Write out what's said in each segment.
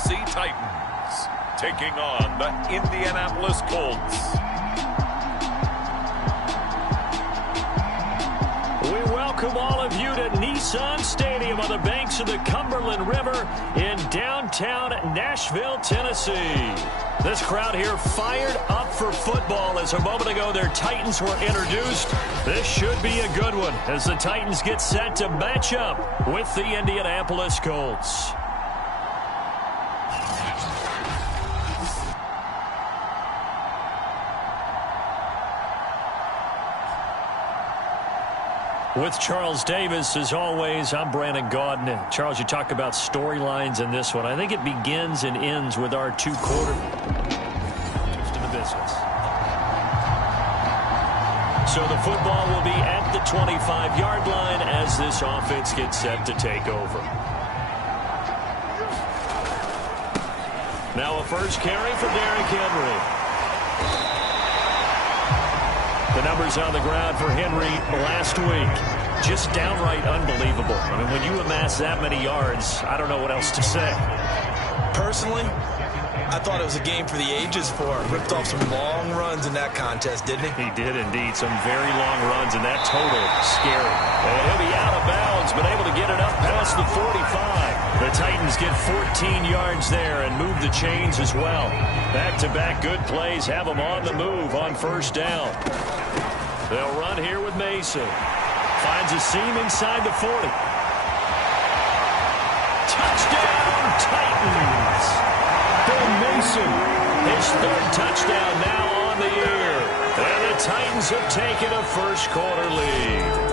Tennessee Titans taking on the Indianapolis Colts. We welcome all of you to Nissan Stadium on the banks of the Cumberland River in downtown Nashville, Tennessee. This crowd here fired up for football as a moment ago their Titans were introduced. This should be a good one as the Titans get set to match up with the Indianapolis Colts. With Charles Davis, as always, I'm Brandon Gaudin. Charles, you talk about storylines in this one. I think it begins and ends with our two quarterbacks to the business. So the football will be at the 25-yard line as this offense gets set to take over. Now a first carry for Derrick Henry. The numbers on the ground for Henry last week, just downright unbelievable. I mean, when you amass that many yards, I don't know what else to say. Personally, I thought it was a game for the ages for him. Ripped off some long runs in that contest, didn't he? He did indeed. Some very long runs, and that total scary. And he'll be out of bounds, but able to get it up past the 45. The Titans get 14 yards there and move the chains as well. Back-to-back good plays have them on the move on first down. They'll run here with Mason. Finds a seam inside the 40. Touchdown, Titans! Ben Mason, his third touchdown now on the year. And the Titans have taken a first-quarter lead.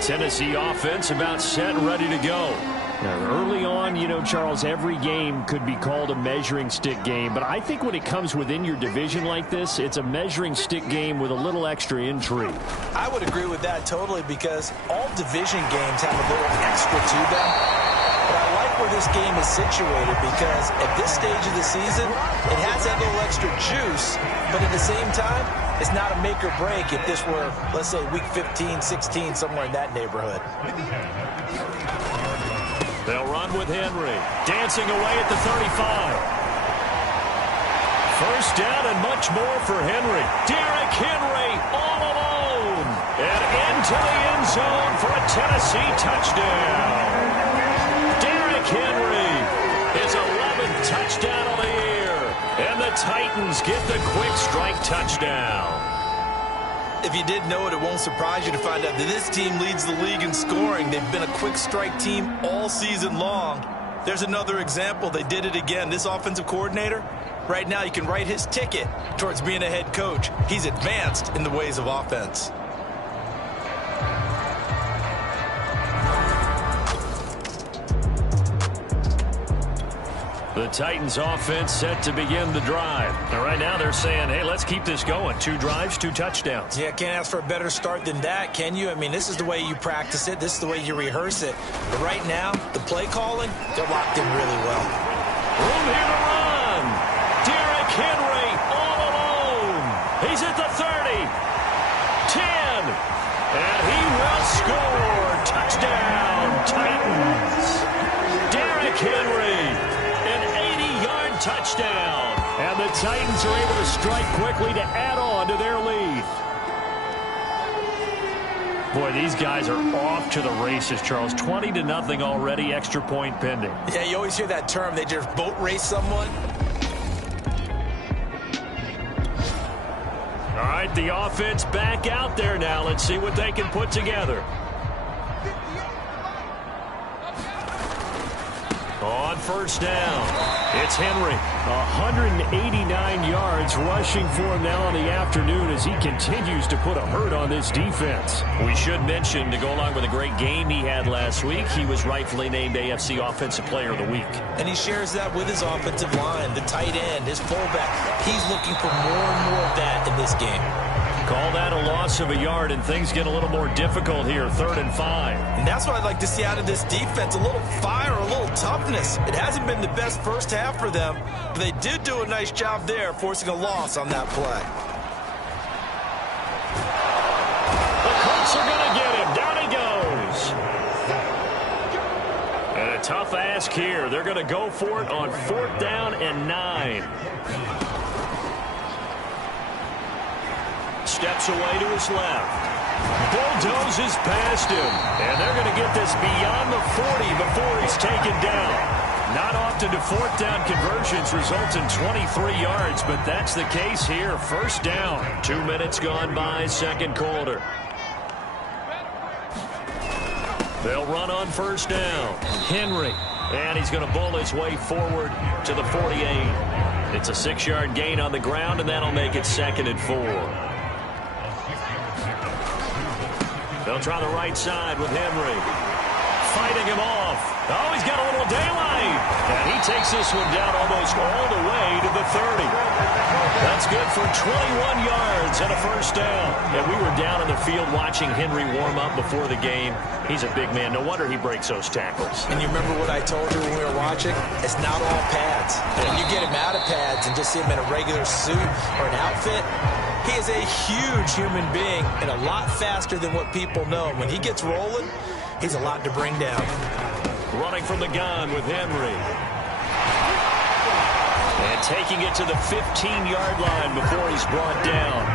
Tennessee offense about set and ready to go. Now, early on, you know, Charles, every game could be called a measuring stick game. But I think when it comes within your division like this, it's a measuring stick game with a little extra intrigue. I would agree with that totally because all division games have a little extra to them. But I like where this game is situated because at this stage of the season, it has that little extra juice. But at the same time, it's not a make or break if this were, let's say, week 15, 16, somewhere in that neighborhood. They'll run with Henry. Dancing away at the 35. First down and much more for Henry. Derrick Henry all alone. And into the end zone for a Tennessee touchdown. Derrick Henry, his 11th touchdown of the year. And the Titans get the quick strike touchdown. If you did know it, it won't surprise you to find out that this team leads the league in scoring. They've been a quick strike team all season long. There's another example. They did it again. This offensive coordinator, right now you can write his ticket towards being a head coach. He's advanced in the ways of offense. The Titans offense set to begin the drive. And right now they're saying, hey, let's keep this going. 2 drives, 2 touchdowns. Yeah, can't ask for a better start than that, can you? I mean, this is the way you practice it. This is the way you rehearse it. But right now, the play calling, they're locked in really well. Room here to run. Derrick Henry all alone. He's at the 30. 10. And he will score. Touchdown, Titans. Derrick Henry. Touchdown. And the Titans are able to strike quickly to add on to their lead. Boy, these guys are off to the races, Charles. 20-0 already, extra point pending. Yeah, you always hear that term. They just boat race someone. All right, the offense back out there now. Let's see what they can put together. On first down, it's Henry. 189 yards rushing for him now in the afternoon as he continues to put a hurt on this defense. We should mention, to go along with a great game he had last week, he was rightfully named AFC Offensive Player of the Week. And he shares that with his offensive line, the tight end, his fullback. He's looking for more and more of that in this game. Call that a loss of a yard, and things get a little more difficult here, 3rd and 5. And that's what I'd like to see out of this defense, a little fire, a little toughness. It hasn't been the best first half for them, but they did do a nice job there, forcing a loss on that play. The Colts are going to get him. Down he goes. tough ask here. They're going to go for it on 4th down and 9. Steps away to his left. Bulldozes past him. And they're going to get this beyond the 40 before he's taken down. Not often do 4th down conversions result in 23 yards, but that's the case here. 1st down. 2 minutes gone by, 2nd quarter. They'll run on 1st down. Henry. And he's going to bull his way forward to the 48. It's a 6-yard gain on the ground, and that'll make it 2nd and 4. They'll try the right side with Henry. Fighting him off. Oh, he's got a little daylight. And he takes this one down almost all the way to the 30. That's good for 21 yards and a 1st down. And we were down in the field watching Henry warm up before the game. He's a big man. No wonder he breaks those tackles. And you remember what I told you when we were watching? It's not all pads. When you get him out of pads and just see him in a regular suit or an outfit, he is a huge human being and a lot faster than what people know. When he gets rolling, he's a lot to bring down. Running from the gun with Henry. And taking it to the 15-yard line before he's brought down.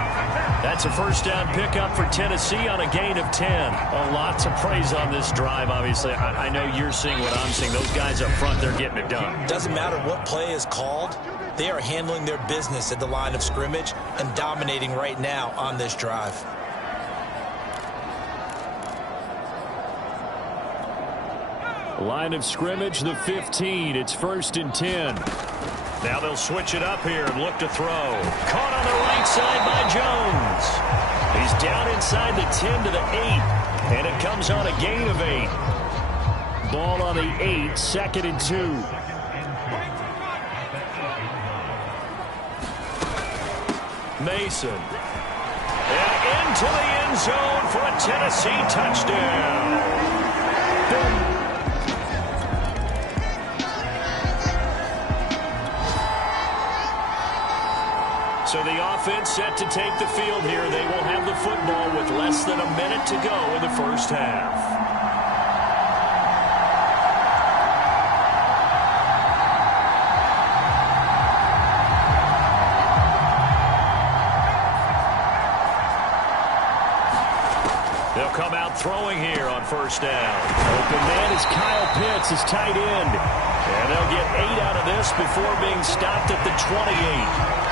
That's a 1st down pickup for Tennessee on a gain of 10. A lot to praise on this drive, obviously. I know you're seeing what I'm seeing. Those guys up front, they're getting it done. Doesn't matter what play is called. They are handling their business at the line of scrimmage and dominating right now on this drive. Line of scrimmage, the 15. It's 1st and 10. Now they'll switch it up here and look to throw. Caught on the right side by Jones. He's down inside the 10 to the 8. And it comes on a gain of 8. Ball on the 8, 2nd and 2. Mason. And into the end zone for a Tennessee touchdown. So the offense set to take the field here. They will have the football with less than a minute to go in the 1st half. They'll come out throwing here on 1st down. Open man is Kyle Pitts, his tight end. And they'll get 8 out of this before being stopped at the 28.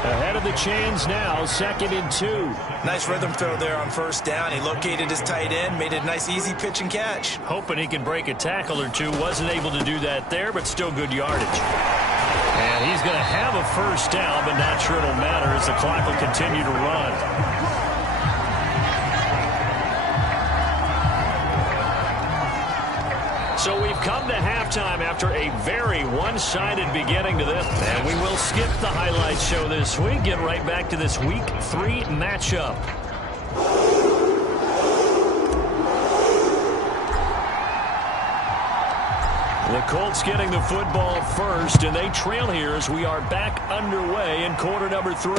Ahead of the chains now, 2nd and 2. Nice rhythm throw there on 1st down. He located his tight end, made it a nice easy pitch and catch. Hoping he can break a tackle or two. Wasn't able to do that there, but still good yardage. And he's going to have a 1st down, but not sure it'll matter as the clock will continue to run. So we've come to halftime after a very one-sided beginning to this. And we will skip the highlights show this week. Get right back to this Week 3 matchup. The Colts getting the football first, and they trail here as we are back underway in quarter number 3.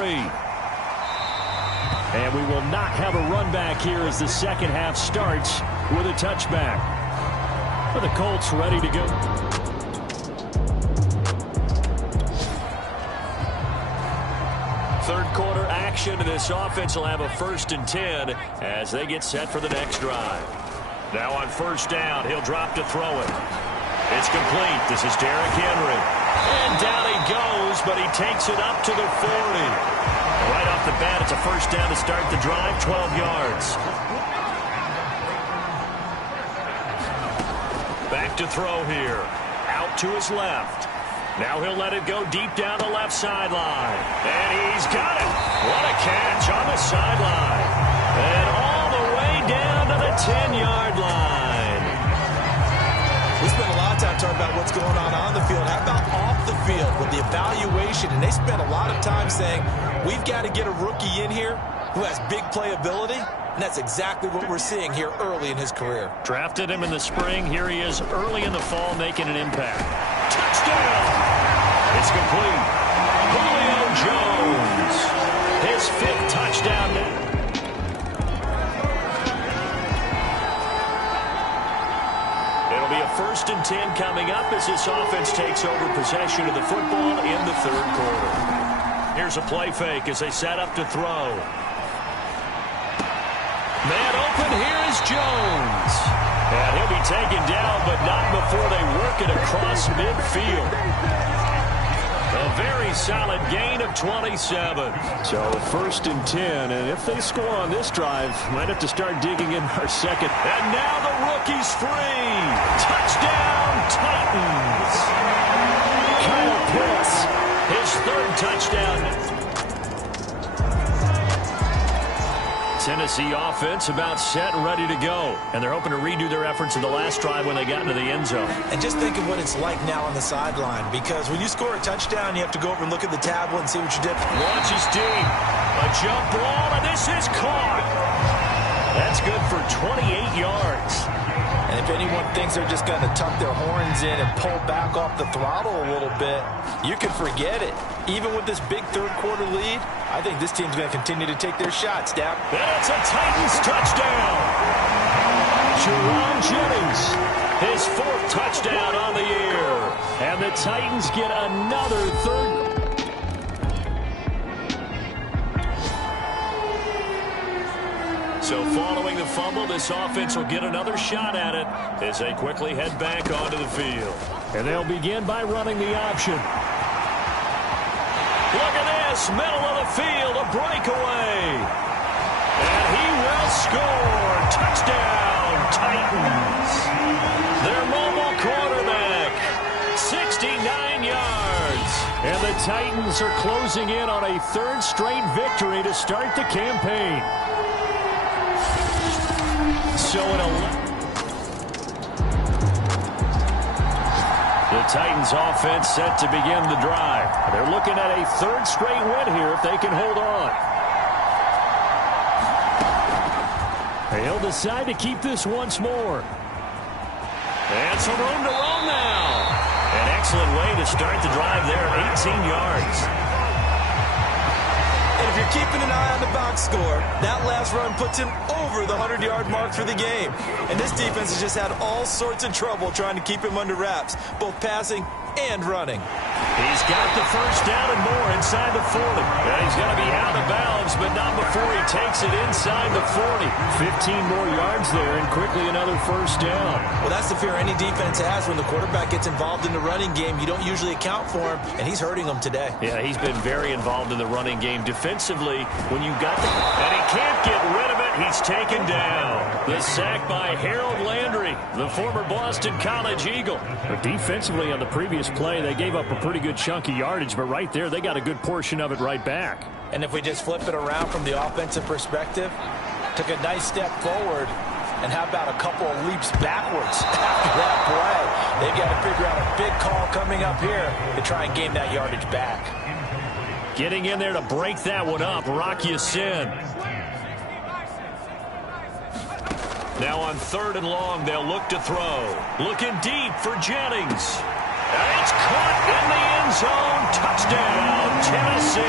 And we will not have a run back here as the 2nd half starts with a touchback. The Colts ready to go. 3rd quarter action, and this offense will have a 1st and 10 as they get set for the next drive. Now on 1st down, he'll drop to throw it. It's complete. This is Derrick Henry. And down he goes, but he takes it up to the 40. Right off the bat, it's a 1st down to start the drive, 12 yards. Back to throw here. Out to his left. Now he'll let it go deep down the left sideline. And he's got it. What a catch on the sideline. And all the way down to the 10-yard line. We spent a lot of time talking about what's going on the field. How about off the field with the evaluation? And they spent a lot of time saying, we've got to get a rookie in here who has big playability. And that's exactly what we're seeing here early in his career. Drafted him in the spring. Here he is early in the fall making an impact. Touchdown! It's complete. Julio Jones. His 5th touchdown. It'll be a first and 10 coming up as this offense takes over possession of the football in the third quarter. Here's a play fake as they set up to throw. Man open, here is Jones. And he'll be taken down, but not before they work it across midfield. A very solid gain of 27. So first and 10, and if they score on this drive, might have to start digging in our second. And now the rookie's free. Touchdown, Titans. Kyle Pitts, his third touchdown. Tennessee offense about set and ready to go. And they're hoping to redo their efforts in the last drive when they got into the end zone. And just think of what it's like now on the sideline, because when you score a touchdown, you have to go over and look at the tablet and see what you did. Launches deep. A jump ball, and this is caught. That's good for 28 yards. And if anyone thinks they're just going to tuck their horns in and pull back off the throttle a little bit, you can forget it. Even with this big third-quarter lead, I think this team's going to continue to take their shots, Dap. That's a Titans touchdown. Jerome Jennings, his fourth touchdown on the year. And the Titans get another third. So following the fumble, this offense will get another shot at it as they quickly head back onto the field. And they'll begin by running the option. Look at this, middle of the field, a breakaway. And he will score. Touchdown, Titans. Their mobile quarterback, 69 yards. And the Titans are closing in on a third straight victory to start the campaign. So the Titans offense set to begin the drive. They're looking at a third straight win here if they can hold on. They'll decide to keep this once more. And some room to roam now. An excellent way to start the drive there, 18 yards. And if you're keeping an eye on the box score, that last run puts him over the 100-yard mark for the game. And this defense has just had all sorts of trouble trying to keep him under wraps, both passing and running. He's got the first down and more inside the 40. And he's going to be out of bounds, but not before he takes it inside the 40. 15 more yards there and quickly another first down. Well, that's the fear any defense has when the quarterback gets involved in the running game. You don't usually account for him, and he's hurting them today. Yeah, he's been very involved in the running game defensively. When you got the... And he can't get rid of it. He's taken down. The sack by Harold Landry, the former Boston College Eagle. But defensively on the previous play, they gave up a pretty good chunk of yardage, but right there, they got a good portion of it right back. And if we just flip it around from the offensive perspective, took a nice step forward, and how about a couple of leaps backwards after that play? They've got to figure out a big call coming up here to try and gain that yardage back. Getting in there to break that one up, Rock Ya-Sin. Now on third and long, they'll look to throw. Looking deep for Jennings. And it's caught in the end zone. Touchdown, Tennessee.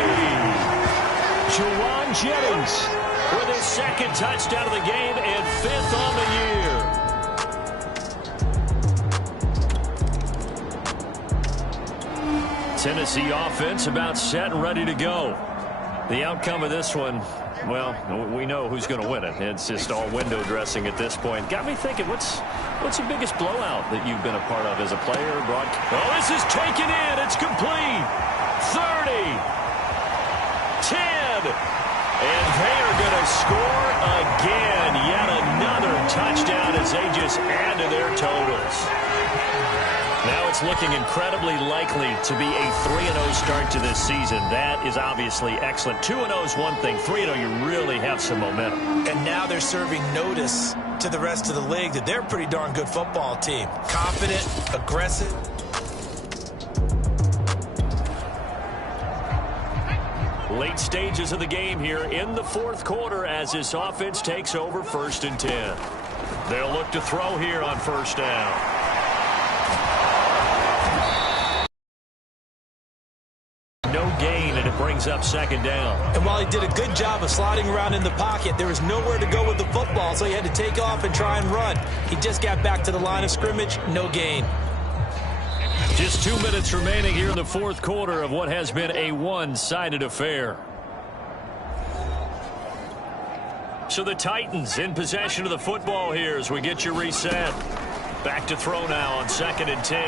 Juwan Jennings with his second touchdown of the game and fifth on the year. Tennessee offense about set and ready to go. The outcome of this one, well, we know who's going to win it. It's just all window dressing at this point. Got me thinking, what's the biggest blowout that you've been a part of as a player? Oh, this is taken in. It's complete. 30. 10. And they are going to score again. Yet another touchdown as they just add to their totals. Now it's looking incredibly likely to be a 3-0 start to this season. That is obviously excellent. 2-0 is one thing. 3-0, you really have some momentum. And now they're serving notice to the rest of the league that they're a pretty darn good football team. Confident, aggressive. Late stages of the game here in the fourth quarter as this offense takes over first and 10. They'll look to throw here on first down. No gain, and it brings brings up second down. And while he did a good job of sliding around in the pocket, there was nowhere to go with the football, so he had to take off and try and run. He just got back to the line of scrimmage, no gain. Just 2 minutes remaining here in the fourth quarter of what has been a one-sided affair. So the Titans in possession of the football here as we get you reset. Back to throw now on 2nd and 10.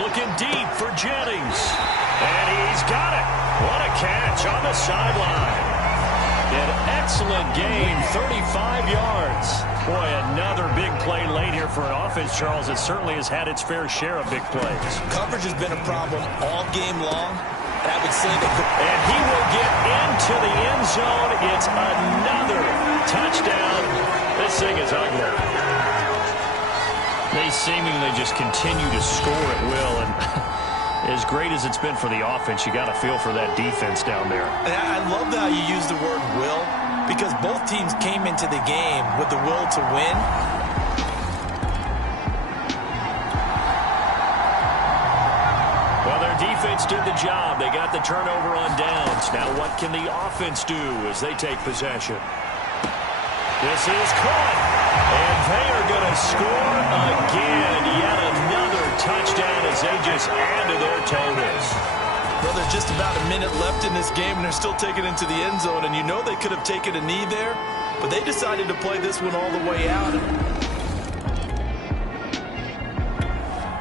Looking deep for Jennings. And he's got it. What a catch on the sideline. An excellent game, 35 yards. Boy, another big play late here for an offense, Charles. It certainly has had its fair share of big plays. Coverage has been a problem all game long. And I would say that. And he will get into the end zone. It's another touchdown. This thing is ugly. They seemingly just continue to score at will, and as great as it's been for the offense, you got to feel for that defense down there. And I love how you use the word will, because both teams came into the game with the will to win. Well, their defense did the job. They got the turnover on downs. Now what can the offense do as they take possession? This is caught, and they are going to score again. Yet another touchdown as they just add to their totals. Well, there's just about a minute left in this game, and they're still taking it into the end zone. And you know they could have taken a knee there, but they decided to play this one all the way out.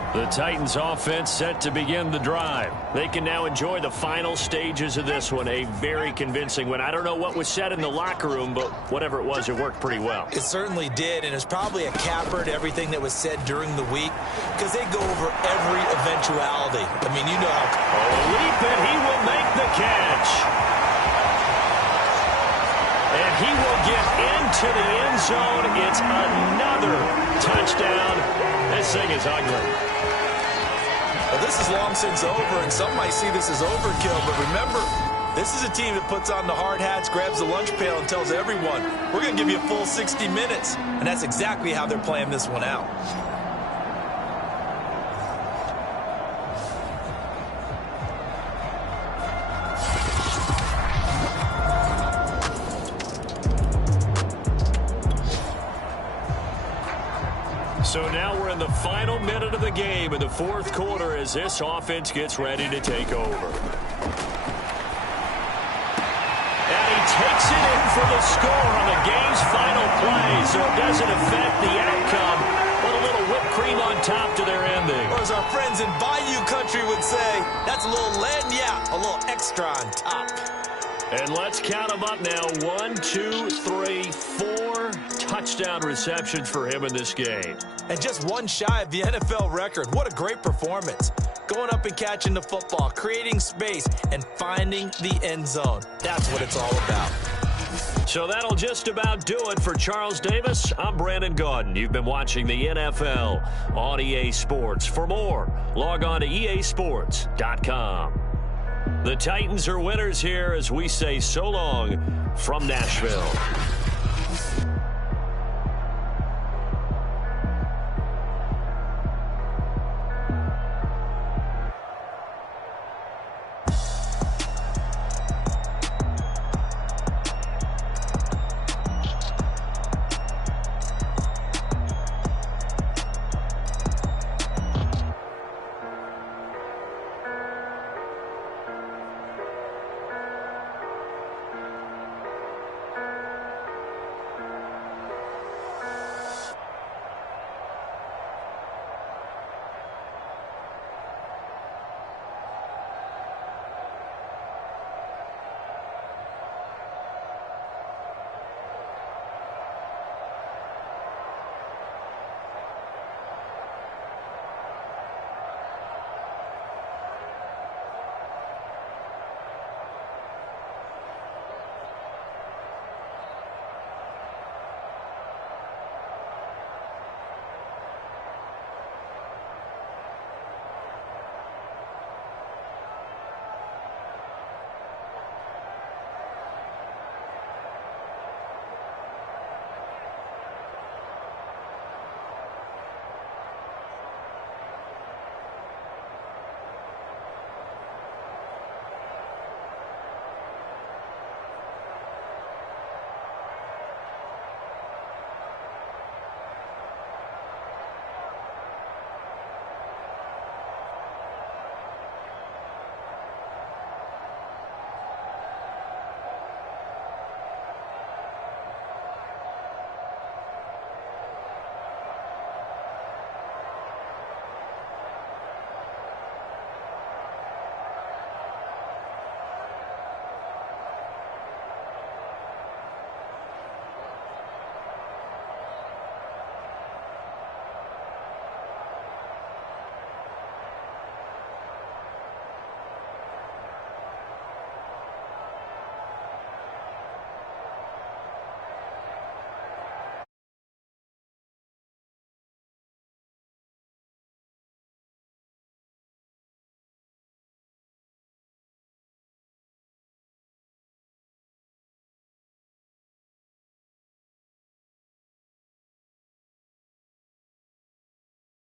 The Titans offense set to begin the drive. They can now enjoy the final stages of this one. A very convincing win. I don't know what was said in the locker room, but whatever it was, it worked pretty well. It certainly did, and it's probably a capper to everything that was said during the week, because they go over every eventuality. I mean, you know how... Oh, leap, and he will make the catch. And he will get into the end zone. It's another touchdown. This thing is ugly. Well, this is long since over, and some might see this as overkill, but remember, this is a team that puts on the hard hats, grabs the lunch pail, and tells everyone, we're going to give you a full 60 minutes. And that's exactly how they're playing this one out. So now we're in the final minute of the game in the fourth quarter as this offense gets ready to take over. And he takes it in for the score on the game's final play, so it doesn't affect the outcome, but a little whipped cream on top to their ending. Or as our friends in Bayou Country would say, that's a little lagniappe, a little extra on top. And let's count them up now. 1, 2, 3, 4 touchdown receptions for him in this game. And just one shy of the NFL record. What a great performance. Going up and catching the football, creating space, and finding the end zone. That's what it's all about. So that'll just about do it for Charles Davis. I'm Brandon Gaudin. You've been watching the NFL on EA Sports. For more, log on to easports.com. The Titans are winners here as we say so long from Nashville.